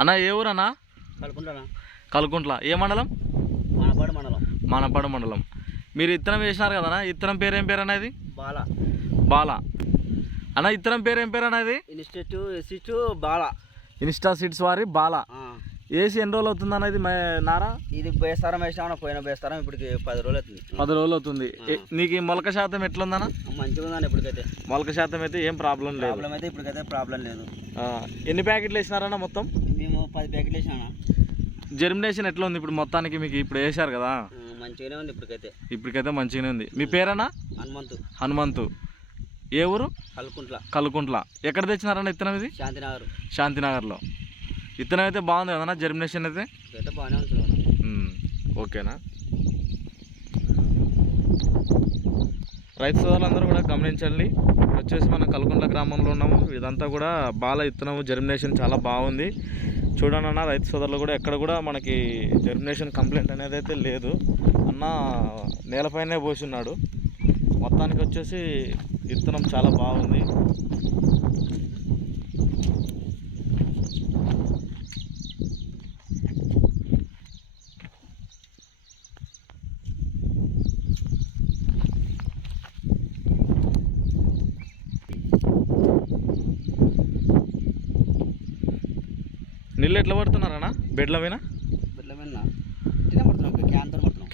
అన్న ఏ ఊరన్నా? కలుకుంట్ల. ఏ మండలం? మానపాడు మండలం. మీరు ఇత్తనం వేసినారు కదన్నా, ఇత్తనం పేరు ఏం పేరు అనేది? బాలా. అన్న ఇత్తనం పేరు ఏం పేరు అనేది? ఇన్స్టా సీడ్స్ వారి బాలా. వేసి ఎన్ని రోజులు అవుతుంది అనేది నారా? ఇది బేస్తారం వేసినా, పోయిన బేస్తారం ఇప్పటికి 10 రోజులు అవుతుంది. 10 రోజులు అవుతుంది. నీకు ఈ మొలక శాతం ఎట్లుందన్నా? మంచిగా ఉందన్న ఇప్పటికైతే. మొలక శాతం అయితే ఏం ప్రాబ్లం లేదు. ఇప్పటికైతే ప్రాబ్లం లేదు. ఎన్ని ప్యాకెట్లు వేసినారన్నా మొత్తం? మేము 10 ప్యాకెట్లు వేసినా. జర్మినేషన్ ఎట్లా ఉంది ఇప్పుడు మొత్తానికి? మీకు ఇప్పుడు వేసారు కదా, మంచిగానే ఉంది ఇప్పటికైతే మంచిగానే ఉంది. మీ పేరన్నా? హనుమంతు. ఏ ఊరు? కలుకుంట్ల. ఎక్కడ తెచ్చినారన్న ఇత్తనం ఇది? శాంతినగర్లో. ఇత్తనం అయితే బాగుంది కదన్నా, జర్మినేషన్ అయితే బాగానే ఉంది. ఓకేనా? రైతు సోదరులందరూ కూడా గమనించండి. ఇప్పుడు వచ్చేసి మనం కలుకుంట్ల గ్రామంలో ఉన్నాము. ఇదంతా కూడా బాల ఇత్తనం, జర్మినేషన్ చాలా బాగుంది. చూడండి అన్న, రైతు సోదరులు కూడా ఎక్కడ కూడా మనకి జర్మినేషన్ కంప్లైంట్ అనేది అయితే లేదు. అన్న నేలపైనే పోసిన్నాడు. మొత్తానికి వచ్చేసి విత్తనం చాలా బాగుంది. నీళ్ళు ఎట్లా పడుతున్నారన్నా? బెడ్ల మీద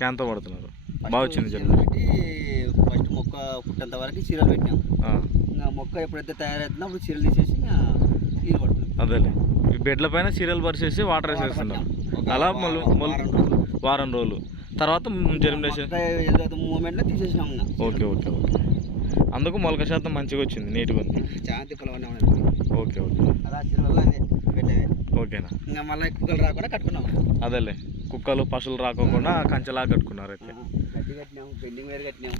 క్యాన్తో పడుతున్నారు. బాగా వచ్చింది చెప్పి. ఫస్ట్ మొక్క పుట్టేంత వరకు చీరలు పెట్టినాం. మొక్క ఎప్పుడైతే తయారవుతుందో అప్పుడు చీరలు తీసేసి నీళ్ళు పడుతున్నాం. అదేలే, ఈ బెడ్ల పైన చీరలు పరిచేసి వాటర్ వేసేస్తున్నాం. అలా వారం రోజులు తర్వాత జర్మినేషన్ మూమెంట్లో తీసేసినాం. ఓకే. అందుకు మొలక శాతం మంచిగా వచ్చింది, నీట్గా ఉంది. చాంతి పొలం. ఓకే. అలా చీరలు ఓకేనా? ఇంకా మళ్ళీ కుక్కలు రాకుండా కట్టుకున్నాం. అదేలే, కుక్కలు పశువులు రాకోకుండా కంచెలా కట్టుకున్నారు అయితే. కట్టినాం, బిల్డింగ్ వేరు కట్టినాం.